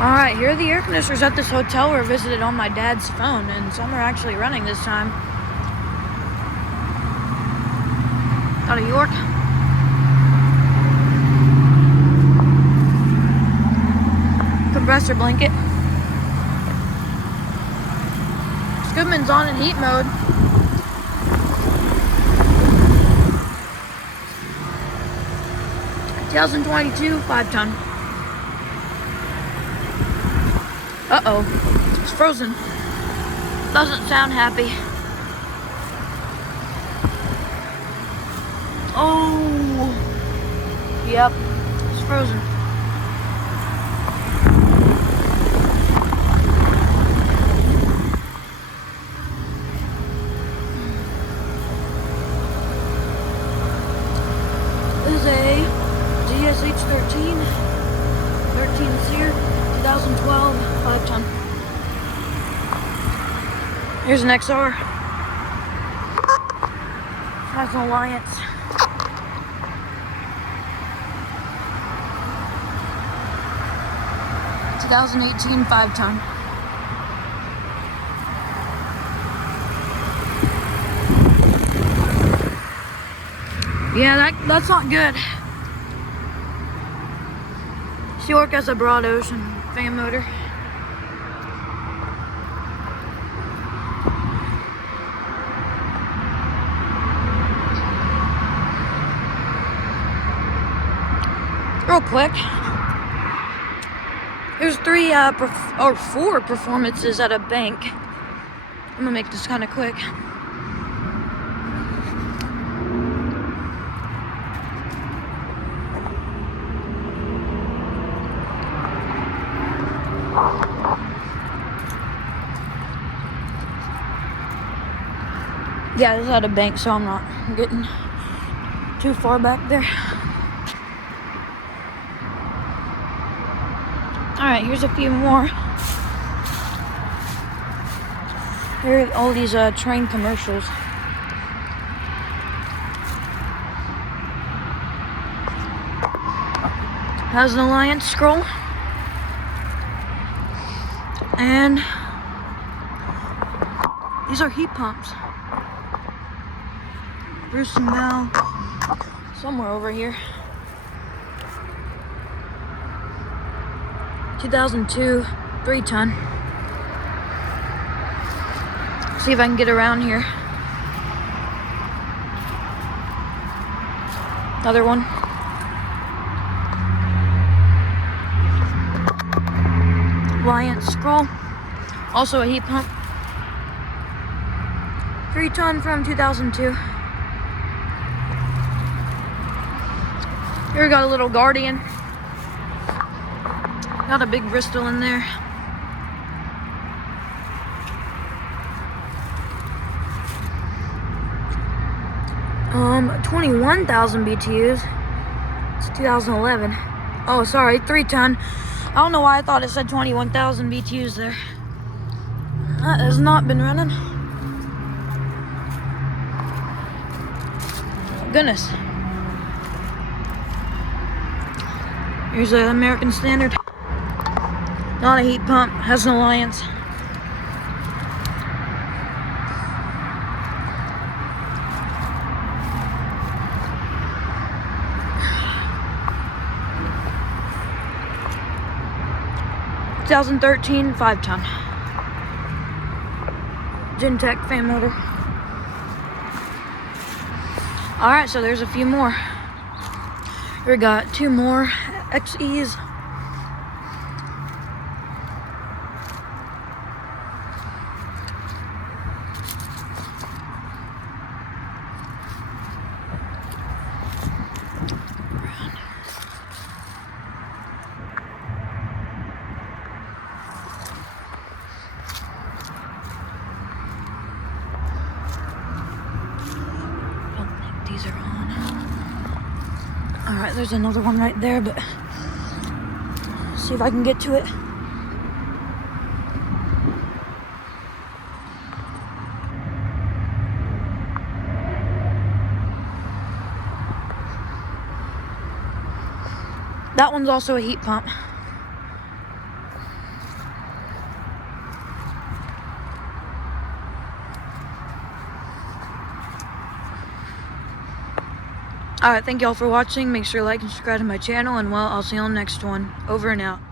Alright, here are the air conditioners at this hotel where I visited on my dad's phone, and some are actually running this time. Out of York. Compressor blanket. Goodman's on in heat mode. Two 2022 5-ton. Uh-oh. It's frozen. Doesn't sound happy. Oh. Yep. It's frozen. This is a GSH-13. 13 SEER. 2012 5-ton. Here's an XR. That's an Alliance. Two 2018 5-ton. Yeah, that's not good. York has a Broad Ocean fan motor. Real quick, there's four performances at a bank. I'm gonna make this kind of quick. Yeah, this is at a bank, so I'm not getting too far back there. Alright, here's a few more. Here are all these train commercials. Has an Alliance scroll. And these are heat pumps. Bruce and Val, somewhere over here. 2002 3-ton. See if I can get around here. Another one. Alliance scroll. Also a heat pump. 3-ton from 2002. Here we got a little Guardian. Got a big Bristol in there. Um, 21,000 BTUs. It's 2011. Oh, sorry, 3-ton. I don't know why I thought it said 21,000 BTUs there. That has not been running. Goodness. Here's an American Standard. Not a heat pump, has an Alliance. Two 2013 5-ton. Gentech fan motor. Alright, so there's a few more. We got two more XEs. These are on. Alright, there's another one right there, but see if I can get to it. That one's also a heat pump. Alright, thank y'all for watching. Make sure to like and subscribe to my channel, and well, I'll see you on the next one. Over and out.